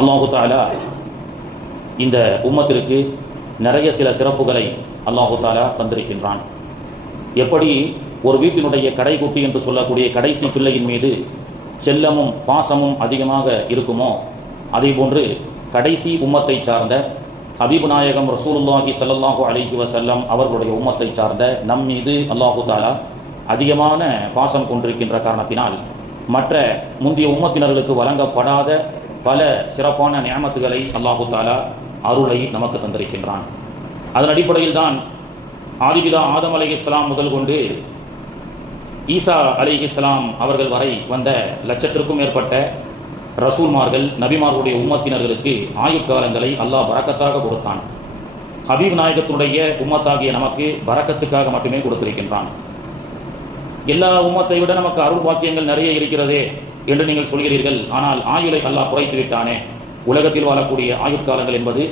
அல்லாஹு தஆலா இந்த உம்மத்திற்கு நிறைய சில சிறப்புகளை அல்லாஹு தஆலா தந்திருக்கின்றான். எப்படி ஒரு வீட்டினுடைய கடைக்குட்டி என்று சொல்லக்கூடிய கடைசி பிள்ளையின் மீது செல்லமும் பாசமும் அதிகமாக இருக்குமோ, அதே போன்று கடைசி உம்மத்தை சார்ந்த ஹபீப் நாயகம் ரசூலுல்லாஹி ஸல்லல்லாஹு அலைஹி வஸல்லம் அவர்களுடைய உம்மத்தை சார்ந்த நம் மீது அல்லாஹு தஆலா அதிகமான பாசம் கொண்டிருக்கின்ற காரணத்தினால் மற்ற முந்தைய உம்மத்தினர்களுக்கு வழங்கப்படாத பல சிறப்பான நியமத்துகளை அல்லாஹு தஆலா அருளை நமக்கு தந்திருக்கின்றான். அதன் அடிப்படையில் தான் ஆதிபிதா ஆதம் அலைஹிஸ்ஸலாம் முதல் கொண்டு ஈசா அலைஹிஸ்ஸலாம் அவர்கள் வரை வந்த லட்சத்திற்கும் மேற்பட்ட ரசூல்மார்கள் நபிமார்களுடைய உம்மத்தினர்களுக்கு ஆயுட்காலங்களை அல்லாஹ் பரக்கத்தாக கொடுத்தான். ஹபீப் நாயகத்தினுடைய உம்மத்தாகிய நமக்கு பரக்கத்துக்காக மட்டுமே கொடுத்திருக்கின்றான். எல்லா உம்மத்தை விட நமக்கு அருள் பாக்கியங்கள் நிறைய இருக்கிறதே என்று நீங்கள் சொல்கிறீர்கள், ஆனால் ஆயுளை அல்லாஹ் குறைத்து விட்டானே. உலகத்தில் வாழக்கூடிய ஆயுட்காலங்கள் என்பது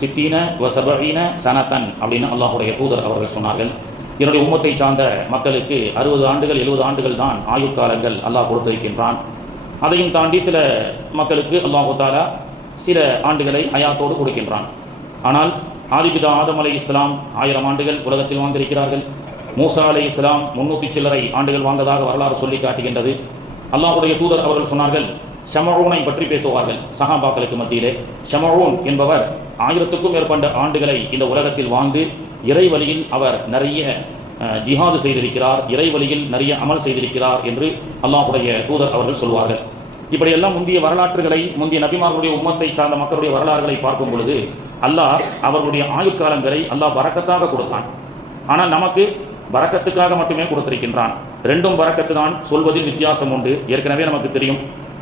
சித்தீன வசபீன சனத்தன் அப்படின்னு அல்லாஹுடைய தூதர் அவர்கள் சொன்னார்கள். என்னுடைய உம்மத்தை சார்ந்த மக்களுக்கு 60 ஆண்டுகள் 70 ஆண்டுகள் தான் ஆயுட்காலங்கள் அல்லாஹ் கொடுத்திருக்கின்றான். அதையும் தாண்டி சில மக்களுக்கு அல்லாஹு தஆலா சில ஆண்டுகளை ஹயாத்தோடு கொடுக்கின்றான். ஆனால் ஆதிபிதா ஆதம் அலைஹிஸ்ஸலாம் 1000 ஆண்டுகள் உலகத்தில் வாழ்ந்திருக்கிறார்கள். மூசா அலைஹிஸ்ஸலாம் 300 சில்லறை ஆண்டுகள் வாழ்ந்ததாக வரலாறு சொல்லி காட்டுகின்றது. அல்லாஹுடைய தூதர் அவர்கள் சொன்னார்கள், ஷமஊனை பற்றி பேசுவார்கள் சஹாபாக்களுக்கு மத்தியிலே. ஷமஊன் என்பவர் 1000க்கும் மேற்பட்ட ஆண்டுகளை இந்த உலகத்தில் வாழ்ந்து இறைவழியில் அவர் நிறைய ஜிஹாது செய்திருக்கிறார், இறைவழியில் நிறைய அமல் செய்திருக்கிறார் என்று அல்லாஹுடைய தூதர் அவர்கள் சொல்வார்கள். இப்படியெல்லாம் முந்தைய வரலாற்றுகளை, முந்தைய நபிமார்களுடைய உம்மத்தை சார்ந்த மக்களுடைய வரலாறுகளை பார்க்கும் பொழுது அல்லாஹ் அவர்களுடைய ஆயுட்காலங்களை அல்லாஹ் பரக்கத்தாக கொடுத்தான். ஆனால் நமக்கு பரக்கத்துக்காக மட்டுமே கொடுத்திருக்கின்றான். ரெண்டும் பரக்கத்து தான், சொல்வதில் வித்தியாசம் உண்டு. ஏற்கனவே நமக்கு தெரியும்,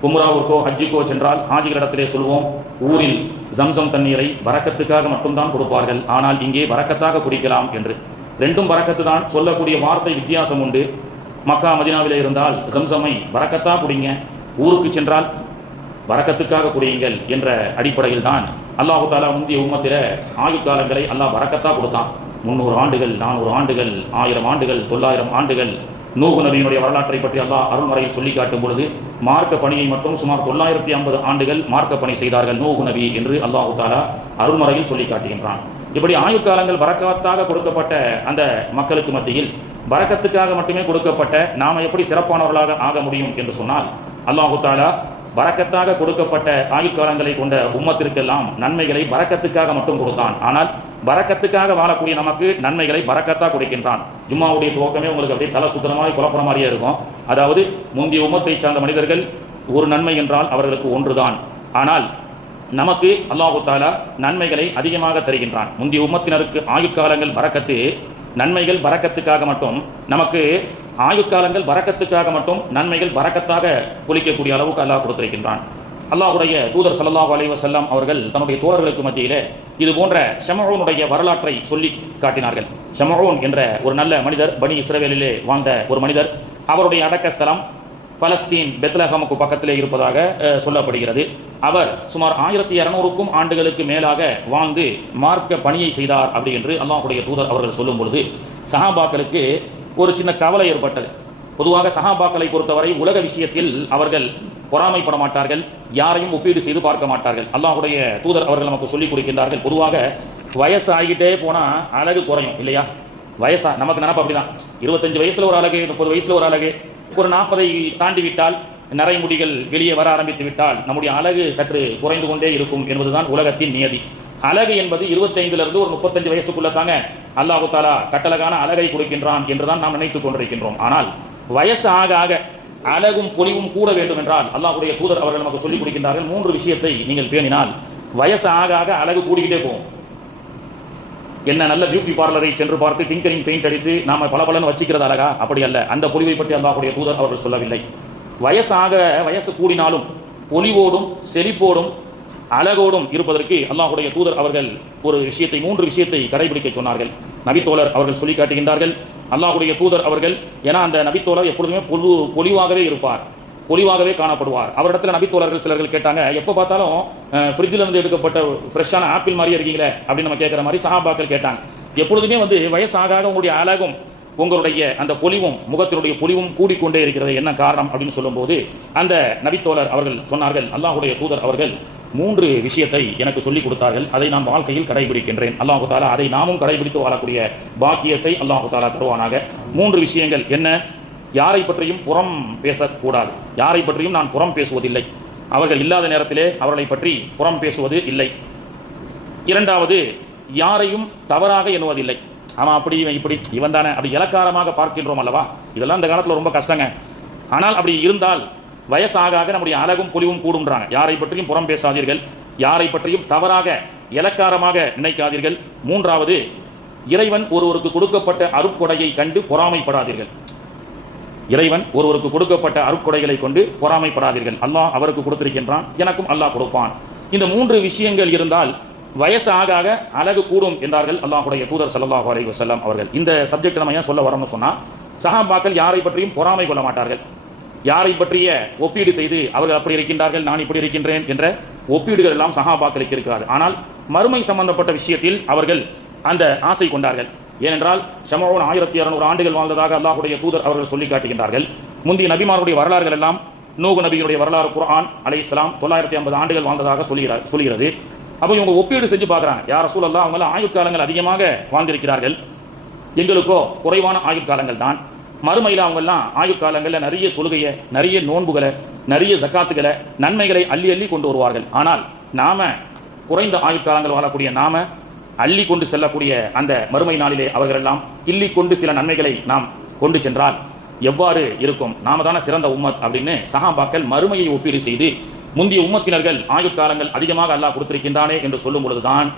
உம்ராவுக்கோ ஹஜ்ஜுக்கோ சென்றால் ஹாஜிகளிடத்திலே சொல்வோம், ஊரில் ஜம்சம் தண்ணீரை பரக்கத்துக்காக மட்டும்தான் கொடுப்பார்கள், ஆனால் இங்கே பரக்கத்தாக குடிக்கலாம் என்று. ரெண்டும் பரக்கத்து தான், சொல்லக்கூடிய வார்த்தை வித்தியாசம் உண்டு. மக்கா மதினாவிலே இருந்தால் ஜம்சமை பரக்கத்தா குடிங்க, ஊருக்கு சென்றால் பரக்கத்துக்காக குடியுங்கள் என்ற அடிப்படையில் தான் அல்லாஹு தஆலா முந்தைய உம்மத்தில ஆயுட்காலங்களை அல்லாஹ் பரக்கத்தா கொடுத்தான். 300 ஆண்டுகள், 400 ஆண்டுகள், 1000 ஆண்டுகள், 900 ஆண்டுகள். நூஹ் நபியினுடைய வரலாற்றை பற்றி அல்லாஹ் அருள்மறையில் சொல்லி காட்டும் பொழுது மார்க்க பணியை மட்டும் சுமார் 950 ஆண்டுகள் மார்க்க பணி செய்தார்கள் நூஹ் நபி என்று அல்லாஹு தஆலா அருள்மறையில் சொல்லி காட்டுகின்றான். இப்படி ஆயுட்காலங்கள் பரக்கத்தாக கொடுக்கப்பட்ட அந்த மக்களுக்கு மத்தியில் பரக்கத்துக்காக மட்டுமே கொடுக்கப்பட்ட நாம எப்படி சிறப்பானவர்களாக ஆக முடியும் என்று சொன்னால், அல்லாஹு தஆலா பரக்கத்தாக கொடுக்கப்பட்ட ஆயுட்காலங்களை கொண்ட உம்மத்திற்கெல்லாம் நன்மைகளை பரக்கத்துக்காக மட்டும் கொடுத்தான். ஆனால் பரக்கத்துக்காக வாழக்கூடிய நமக்கு நன்மைகளை பரக்கத்தாக கொடுக்கின்றான். ஜும்மாவுடைய துவக்கமே உங்களுக்கு அப்படியே தலை சுத்தமாய் குழப்பற மாதிரியே இருக்கும். அதாவது முந்தைய உம்மத்தை சார்ந்த மனிதர்கள் ஒரு நன்மை என்றால் அவர்களுக்கு ஒன்றுதான், ஆனால் நமக்கு அல்லாஹு தஆலா நன்மைகளை அதிகமாக தருகின்றான். முந்தைய உம்மத்தினருக்கு ஆயுட்காலங்கள் பரக்கத்து, நன்மைகள் பரக்கத்துக்காக மட்டும், நமக்கு ஆயுட்காலங்கள் பரக்கத்துக்காக மட்டும் நன்மைகள் பரக்கத்தாக குளிக்கக்கூடிய அளவுக்கு அல்லாஹ் கொடுத்திருக்கின்றான். அல்லாஹுடைய தூதர் ஸல்லல்லாஹு அலைஹி வஸல்லம் அவர்கள் தன்னுடைய தோழர்களுக்கு மத்தியிலே இது போன்ற ஷமஊனுடைய வரலாற்றை சொல்லி காட்டினார்கள். ஷமஊன் என்ற ஒரு நல்ல மனிதர், பனி இஸ்ரவேலிலே வாழ்ந்த ஒரு மனிதர். அவருடைய அடக்கஸ்தலம் பலஸ்தீன் பெத்லஹமுக்கு பக்கத்திலே இருப்பதாக சொல்லப்படுகிறது. அவர் சுமார் 1200க்கும் ஆண்டுகளுக்கு மேலாக வாழ்ந்து மார்க்க பணியை செய்தார் அப்படி என்று அல்லாஹுடைய தூதர் அவர்கள் சொல்லும் பொழுது சஹாபாக்களுக்கு ஒரு சின்ன கவலை ஏற்பட்டது. பொதுவாக சஹாபாக்களை பொறுத்தவரை உலக விஷயத்தில் அவர்கள் பொறாமைப்பட மாட்டார்கள், யாரையும் ஒப்பீடு செய்து பார்க்க மாட்டார்கள். அல்லாஹுடைய தூதர் அவர்கள் நமக்கு சொல்லிக் கொடுக்கின்றார்கள், பொதுவாக வயசு ஆகிட்டே போனால் அழகு குறையும் இல்லையா? வயசா நமக்கு நினப்பு அப்படிதான். 25 வயசுல ஒரு அழகு, 30 வயசுல ஒரு அழகு, ஒரு 40 தாண்டி விட்டால் நரைமுடிகள் வெளியே வர ஆரம்பித்து விட்டால் நம்முடைய அழகு சற்று குறைந்து கொண்டே இருக்கும் என்பதுதான் உலகத்தின் நியதி. அழகு என்பது 25லிருந்து ஒரு 35 வயசுக்குள்ள தாங்க அல்லாஹு தஆலா கட்டழகான அழகை கொடுக்கின்றான் என்றுதான் நாம் நினைத்துக் கொண்டிருக்கின்றோம். ஆனால் வயசு ஆக ஆக அழகும் பொலிவும் கூட வேண்டும் என்றால் அல்லாஹுடைய தூதர் அவர்கள் நமக்கு சொல்லிக் கொடுக்கின்றார்கள், 3 விஷயத்தை நீங்கள் பேணினால் வயசு ஆக ஆக அழகு கூடிக்கிட்டே போகும். என்ன நல்ல பியூட்டி பார்லரை சென்று பார்த்து டிங்கரிங் பெயிண்ட் அடித்து நாம பலபலன்னு வச்சிக்கிறது அழகா? அப்படி அல்ல. அந்த பொலிவை பற்றி அல்லாஹுடைய தூதர் அவர்கள் சொல்லவில்லை. வயசு கூடினாலும் பொலிவோடும் செழிப்போடும் அழகோடும் இருப்பதற்கு அல்லாஹுடைய தூதர் அவர்கள் ஒரு விஷயத்தை, 3 விஷயத்தை கடைபிடிக்க சொன்னார்கள். நபித்தோழர் அவர்கள் சொல்லி காட்டுகின்றார்கள், அல்லாஹுடைய தூதர் அவர்கள், ஏன்னா அந்த நபித்தோழர் எப்பொழுதுமே பொலிவாகவே இருப்பார், பொலிவாகவே காணப்படுவார். அவரிடத்துல நபித்தோழர்கள் சிலர்கள் கேட்டாங்க, எப்போ பார்த்தாலும் ஃப்ரிட்ஜில் இருந்து எடுக்கப்பட்ட ஃப்ரெஷ்ஷான ஆப்பிள் மாதிரியே இருக்கீங்களே அப்படின்னு நம்ம கேட்குற மாதிரி சஹாபாக்கள் கேட்டாங்க. எப்பொழுதுமே வயசாக உங்களுடைய அழகும் உங்களுடைய அந்த பொலிவும், முகத்தினுடைய பொலிவும் கூடிக்கொண்டே இருக்கிறது, என்ன காரணம் அப்படின்னு சொல்லும்போது அந்த நபித்தோழர் அவர்கள் சொன்னார்கள், அல்லாஹுடைய தூதர் அவர்கள் 3 விஷயத்தை எனக்கு சொல்லிக் கொடுத்தார்கள். அதை நான் வாழ்க்கையில் கடைபிடிக்கின்றேன். அல்லாஹு தாலா அதை நாமும் கடைபிடித்து வாழக்கூடிய பாக்கியத்தை அல்லாஹு தாலா தருவானாக. 3 விஷயங்கள் என்ன? யாரை பற்றியும் புறம் பேசக்கூடாது. யாரை பற்றியும் நான் புறம் பேசுவதில்லை. அவர்கள் இல்லாத நேரத்திலே அவர்களை பற்றி புறம் பேசுவது இல்லை. 2வது, யாரையும் தவறாக எண்ணுவதில்லை. அவன் அப்படி இவன் இப்படி இவன் தானே அப்படி இலக்காரமாக பார்க்கின்றோம் அல்லவா? இதெல்லாம் இந்த காலத்தில் ரொம்ப கஷ்டங்க. ஆனால் அப்படி இருந்தால் வயசாக நம்முடைய அழகும் பொலிவும் கூடும்ன்றாங்க. யாரை பற்றியும் புறம் பேசாதீர்கள், யாரை பற்றியும் தவறாக இலக்காரமாக நினைக்காதீர்கள். 3வது, இறைவன் ஒருவருக்கு கொடுக்கப்பட்ட அருட்கொடையை கண்டு பொறாமைப்படாதீர்கள். இறைவன் ஒருவருக்கு கொடுக்கப்பட்ட அருட்கொடைகளை கொண்டு பொறாமைப்படாதீர்கள். அல்லாஹ் அவருக்கு கொடுத்திருக்கின்றான், எனக்கும் அல்லாஹ் கொடுப்பான். இந்த 3 விஷயங்கள் இருந்தால் வயசு ஆக அழகு கூடும் என்றார்கள் அல்லாஹ்வுடைய தூதர் ஸல்லல்லாஹு அலைஹி வஸல்லம் அவர்கள். இந்த சப்ஜெக்ட் நம்ம ஏன் சொல்ல வரோம்னு சொன்னா, சஹாபாக்கள் யாரை பற்றியும் பொறாமை கொள்ள மாட்டார்கள். யாரை பற்றிய ஒப்பீடு செய்து அவர்கள் அப்படி இருக்கின்றார்கள், நான் இப்படி இருக்கின்றேன் என்ற ஒப்பீடுகள் எல்லாம் சஹாபாக்களுக்கு இருக்கிறார். ஆனால் மறுமை சம்பந்தப்பட்ட விஷயத்தில் அவர்கள் அந்த ஆசை கொண்டார்கள். ஏனென்றால் ஷமஊன் 1600 ஆண்டுகள் வாழ்ந்ததாக அல்லாஹ்வுடைய தூதர் அவர்கள் சொல்லி காட்டுகின்றார்கள். முந்தைய நபிமாருடைய வரலாறுகள் எல்லாம், நூஹ் நபியுடைய வரலாறு குர்ஆன் அலைஹிஸ்ஸலாம் 950 ஆண்டுகள் வாழ்ந்ததாக சொல்கிறது. அப்போ இவங்க ஒப்பீடு செஞ்சு பார்க்குறாங்க, யார் ரசூலல்லாஹ் அவங்களாம் ஆயுட்காலங்கள் அதிகமாக வாழ்ந்திருக்கிறார்கள், எங்களுக்கோ குறைவான ஆயுட்காலங்கள் தான். மறுமையில் அவங்கெல்லாம் ஆயுட்காலங்களில் நிறைய தொழுகையை, நிறைய நோன்புகளை, நிறைய ஜக்காத்துகளை, நன்மைகளை அள்ளி அள்ளி கொண்டு வருவார்கள். ஆனால் நாம குறைந்த ஆயுட்காலங்கள் வாழக்கூடிய நாம அள்ளி கொண்டு செல்லக்கூடிய அந்த மறுமை நாளிலே அவர்களெல்லாம் கிள்ளி கொண்டு சில நன்மைகளை நாம் கொண்டு சென்றால் எவ்வாறு இருக்கும்? நாம தானே சிறந்த உம்மத் அப்படின்னு சஹாபாக்கள் மறுமையை ஒப்பீடு செய்து, முந்தைய உம்மத்தினர்கள் ஆயுட்காலங்கள் அதிகமாக அல்லாஹ் கொடுத்திருக்கின்றானே என்று சொல்லும் பொழுதுதான்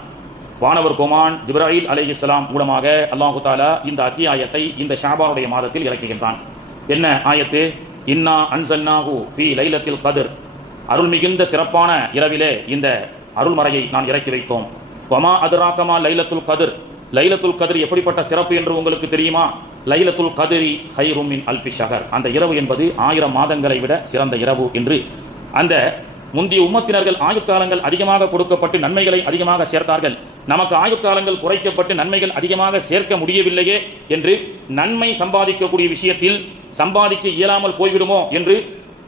வானவர் கோமான் ஜிப்ராயில் அலைஹிஸ்ஸலாம் மூலமாக அல்லாஹு தாலா இந்த அத்தியாயத்தை இந்த ஷாபானுடைய மாதத்தில் இறக்குகின்றான். என்ன ஆயத்து? இன்னா அன்சல்நாஹு ஃபீ லைலத்தில் கத்ர், அருள் மிகுந்த சிறப்பான இரவிலே இந்த அருள்மறையை நான் இறக்கி வைத்தோம். வமா அதுராக்கமா லைலத்துல் கத்ர், லைலத்துல் கத்ர் எப்படிப்பட்ட சிறப்பு என்று உங்களுக்கு தெரியுமா? லைலத்துல் கத்ரி ஹைரும் மின் அல்ஃபி ஷஹர், அந்த இரவு என்பது 1000 மாதங்களை விட சிறந்த இரவு என்று அந்த முந்தைய உம்மத்தினர்கள் ஆயுட்காலங்கள் அதிகமாக கொடுக்கப்பட்டு நன்மைகளை அதிகமாக சேர்த்தார்கள். நமக்கு ஆயுட்காலங்கள் குறைக்கப்பட்டு நன்மைகள் அதிகமாக சேர்க்க முடியவில்லையே என்று நன்மை சம்பாதிக்கக்கூடிய விஷயத்தில் சம்பாதிக்க இயலாமல் போய்விடுமோ என்று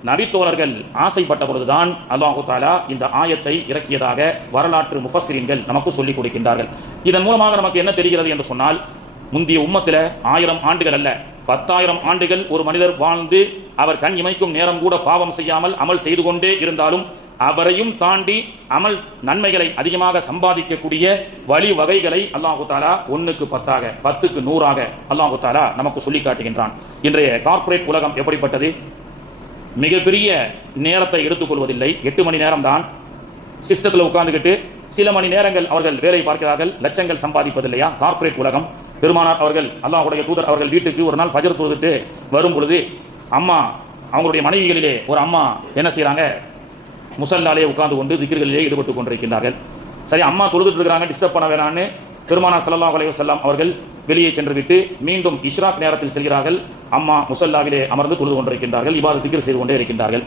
நபித்தோழர்கள் ஆசைப்பட்ட பொழுதுதான் அல்லாஹு தாலா இந்த ஆயத்தை இறக்கியதாக வரலாற்று முஃபஸ்ஸிரீன்கள் நமக்கு சொல்லிக் கொடுக்கின்றார்கள். இதன் மூலமாக நமக்கு என்ன தெரிகிறது என்று சொன்னால், முந்தைய உம்மத்தில் 1000 ஆண்டுகள் அல்ல, 10,000 ஆண்டுகள் ஒரு மனிதர் வாழ்ந்து அவர் கண் இமைக்கும் நேரம் கூட பாவம் செய்யாமல் அமல் செய்து கொண்டே இருந்தாலும் அவரையும் தாண்டி அமல் நன்மைகளை அதிகமாக சம்பாதிக்கக்கூடிய வழி வகைகளை அல்லாஹு தாலா 1க்கு 10ஆக 10க்கு 100ஆக அல்லாஹு தாலா நமக்கு சொல்லி காட்டுகின்றான். இன்றைய கார்ப்பரேட் உலகம் எப்படிப்பட்டது? மிகப்பெரிய நேரத்தை எடுத்துக்கொள்வதில்லை, 8 மணி நேரம் தான் சிஸ்டத்தில் உட்கார்ந்துக்கிட்டு சில மணி நேரங்கள் அவர்கள் வேலை பார்க்கிறார்கள், லட்சங்கள் சம்பாதிப்பதில்லையா கார்ப்பரேட் உலகம்? பெருமானார் அவர்கள் அல்லாஹ்வுடைய தூதர் அவர்கள் வீட்டுக்கு ஒரு நாள் ஃபஜர் தொழுதுட்டு வரும் பொழுது அம்மா, அவங்களுடைய மனைவிகளிலே ஒரு அம்மா என்ன செய்கிறாங்க? முசல்லாலே உட்கார்ந்து கொண்டு திக்ர்களிலே ஈடுபட்டு கொண்டிருக்கின்றார்கள். சரி, அம்மா தொழுதுட்டு இருக்கிறாங்க, டிஸ்டர்ப் பண்ண வேணான்னு பெருமானார் ஸல்லல்லாஹு அலைஹி வஸல்லம் அவர்கள் வெளியே சென்று விட்டு மீண்டும் இஷ்ராக் நேரத்தில் செல்கிறார்கள். அம்மா முசல்லாவிலே அமர்ந்து தொழுது கொண்டிருக்கின்றார்கள், இவ்வாறு திக்ர் செய்து கொண்டே இருக்கின்றார்கள்.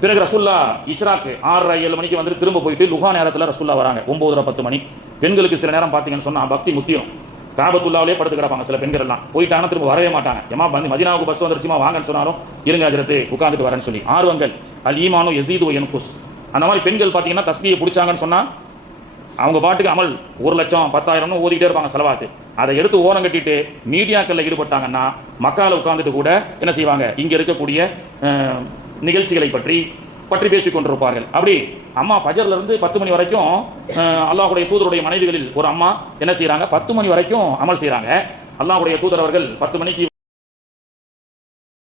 பிறகு ரசூல்லா இஷ்ராக் 6:30-7 மணிக்கு வந்து திரும்ப போயிட்டு லுஹா நேரத்தில் ரசூல்லா வராங்க 9:10 மணி. பெண்களுக்கு சில நேரம் பார்த்தீங்கன்னு சொன்னால் பக்தி முத்தியும், காபத்துல்லாவிலே படுத்து கிடப்பாங்க சில பெண்கள் எல்லாம். போயிட்டாங்கன்னா திரும்ப வரவே மாட்டாங்க. ஏமா வந்து மதீனாவுக்கு பஸ் வந்துருச்சுமா வாங்கன்னு சொன்னாலும் இருங்க ஹஜ்ரத்து உட்காந்துட்டு வரேன்னு சொல்லி ஆர்வங்கள். அல் ஈமானு யஸீது வ யன்குஸ். அந்த மாதிரி பெண்கள் பார்த்தீங்கன்னா தஸ்பீஹை பிடிச்சாங்கன்னு சொன்னால் அவங்க பாட்டுக்கு அமல் 1,00,000 10,000 ஓதிக்கிட்டே இருப்பாங்க செலவாத்து. அதை எடுத்து ஓரம் கட்டிட்டு மீடியாக்களில் ஈடுபட்டாங்கன்னா மக்கால உட்காந்துட்டு கூட என்ன செய்வாங்க? இங்கே இருக்கக்கூடிய நிகழ்ச்சிகளை பற்றி பேசிக் கொண்டிருப்பார்கள். அப்படி அம்மா ஃபஜர்ல இருந்து 10 மணி வரைக்கும் அல்லாஹ்வுடைய தூதருடைய மனைவிகளில் ஒரு அம்மா என்ன செய்யறாங்க? 10 மணி வரைக்கும் அமல் செய்யறாங்க. அல்லாஹ்வுடைய தூதர் அவர்கள் 10 மணிக்கு